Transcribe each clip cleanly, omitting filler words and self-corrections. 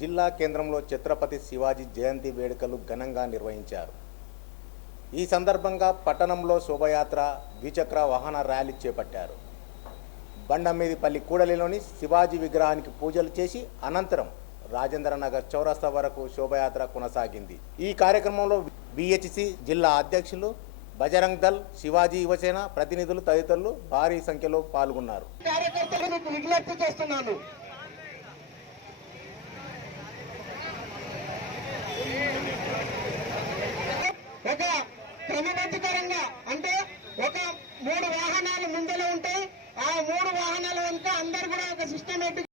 జిల్లా కేంద్రంలో ఛత్రపతి శివాజీ జయంతి వేడుకలు ఘనంగా నిర్వహించారు. ఈ సందర్భంగా పట్టణంలో శోభయాత్ర, ద్విచక్ర వాహన ర్యాలీ చేపట్టారు. బండమీదిపల్లి కూడలిలోని శివాజీ విగ్రహానికి పూజలు చేసి అనంతరం రాజేంద్రనగర్ చౌరస్తా వరకు శోభయాత్ర కొనసాగింది. ఈ కార్యక్రమంలో బిహెచ్సి జిల్లా అధ్యక్షులు, బజరంగ్ దళ్, శివాజీ యువసేన ప్రతినిధులు తదితరులు భారీ సంఖ్యలో పాల్గొన్నారు. ఒక క్రమబద్ధకరంగా అంటే ఒక 3 వాహనాలు ముందర ఉంటాయి. ఆ 3 వాహనాల వెనుక అందరు కూడా ఒక సిస్టమేటిక్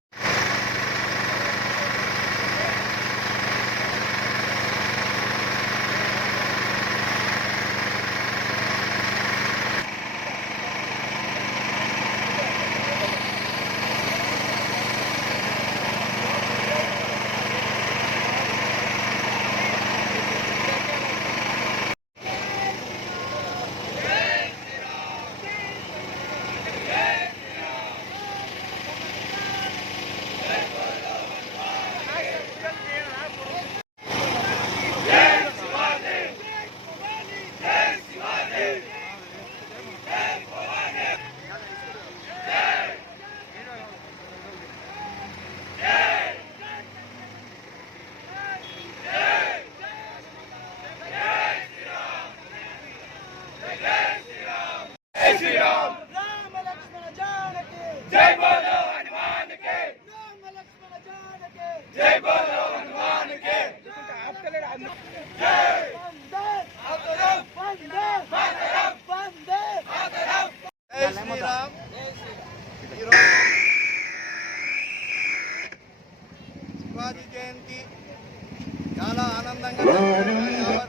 శివాజీ జయంతి చాలా ఆనందంగా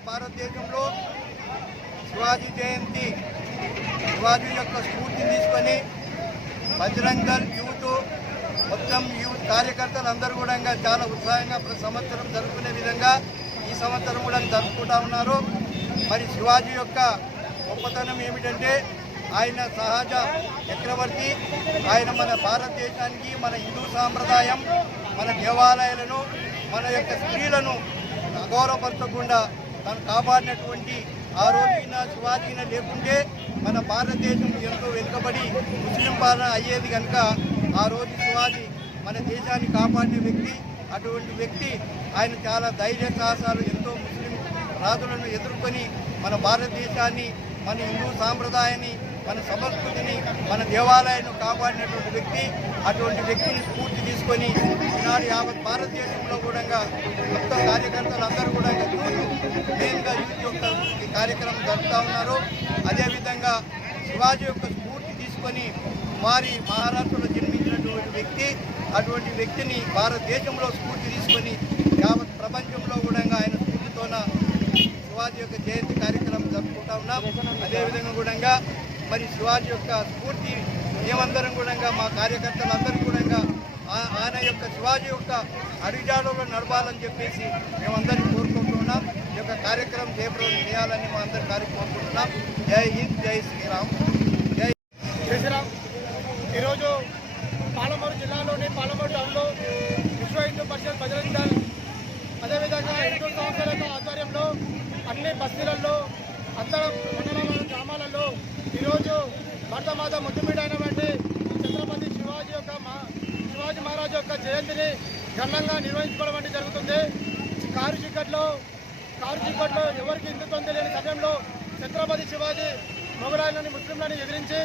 భారతదేశంలో శివాజీ జయంతి శివాజీ యొక్క స్ఫూర్తిని తీసుకొని బజరంగ్ దళ్ యూత్ మొత్తం యూత్ కార్యకర్తలు అందరూ కూడా చాలా ఉత్సాహంగా ప్రతి సంవత్సరం జరుపుకునే విధంగా ఈ సంవత్సరం కూడా జరుపుకుంటా ఉన్నారు. మరి శివాజీ యొక్క గొప్పతనం ఏమిటంటే ఆయన సహజ చక్రవర్తి. ఆయన మన భారతదేశానికి, మన హిందూ సాంప్రదాయం, మన దేవాలయాలను, మన యొక్క స్త్రీలను అగౌరవపరచకుండా తను కాపాడినటువంటి ఆ రోజున శివాజీన లేకుంటే మన భారతదేశం ఎంతో వెనుకబడి ముస్లిం పాలన అయ్యేది కనుక ఆ రోజు శివాజీ మన దేశాన్ని కాపాడిన వ్యక్తి. అటువంటి వ్యక్తి ఆయన చాలా ధైర్య సాహసాలు, ఎంతో ముస్లిం రాజులను ఎదుర్కొని మన భారతదేశాన్ని, మన హిందూ సాంప్రదాయాన్ని, మన సంస్కృతిని, మన దేవాలయాన్ని కాపాడినటువంటి వ్యక్తి. అటువంటి వ్యక్తిని స్ఫూర్తి తీసుకొని ఈనాడు యావత్ భారతదేశంలో కూడా మొత్తం కార్యకర్తలు అందరూ కూడా మెయిన్గా యూత్ యొక్క ఈ కార్యక్రమం జరుపుతూ ఉన్నారు. అదేవిధంగా శివాజీ యొక్క స్ఫూర్తి తీసుకొని వారి మహారాష్ట్రలో జన్మించినటువంటి వ్యక్తి. అటువంటి వ్యక్తిని భారతదేశంలో స్ఫూర్తి తీసుకొని యావత్ ప్రపంచంలో కూడా ఆయన స్ఫూర్తితోన శివాజీ యొక్క జయంతి కార్యక్రమం జరుపుకుంటా ఉన్నాం. అదేవిధంగా కూడా మరి శివాజీ యొక్క స్ఫూర్తి మేమందరం కూడా మా కార్యకర్తలందరూ కూడా ఆయన యొక్క శివాజీ యొక్క అడుగుజాడలో నడపాలని చెప్పేసి మేమందరం కోరుకుంటున్నాం. ఈ యొక్క కార్యక్రమం జయప్రదం చేయాలని మా అందరి కోరుకుంటున్నాం. జై హింద్, జై శ్రీరామ్, జై శ్రీరామ్. ఈరోజు పాలమూరు జిల్లాలోని పాలమూరు టౌన్లో విశ్వ హిందూ పరిషత్ బజరంగ్ దళ్, అదేవిధంగా హిందూ సంస్థల ఆధ్వర్యంలో అన్ని బస్తీలలో, అందరం మండలాల గ్రామాలలో ఈరోజు భారతమాత ముద్దుబిడ్డ అయినటువంటి ఛత్రపతి శివాజీ మహారాజు యొక్క జయంతిని ఘనంగా నిర్వహించుకోవడం అంటే జరుగుతుంది. కారు చీకట్లో ఎవరికి హిందుత్వం తెలియని సమయంలో ఛత్రపతి శివాజీ మొగలాయలని, ముస్లింలను ఎదిరించి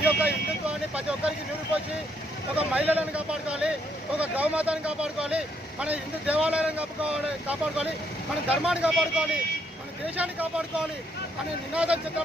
ఈ యొక్క హిందుత్వాన్ని ప్రతి ఒక్కరికి నిరూపించి ఒక మహిళలను కాపాడుకోవాలి, ఒక గౌమాతను కాపాడుకోవాలి, మన హిందూ దేవాలయాలను కాపాడుకోవాలి, మన ధర్మాన్ని కాపాడుకోవాలి, మన దేశాన్ని కాపాడుకోవాలి అనే నినాదం ఛత్రపతి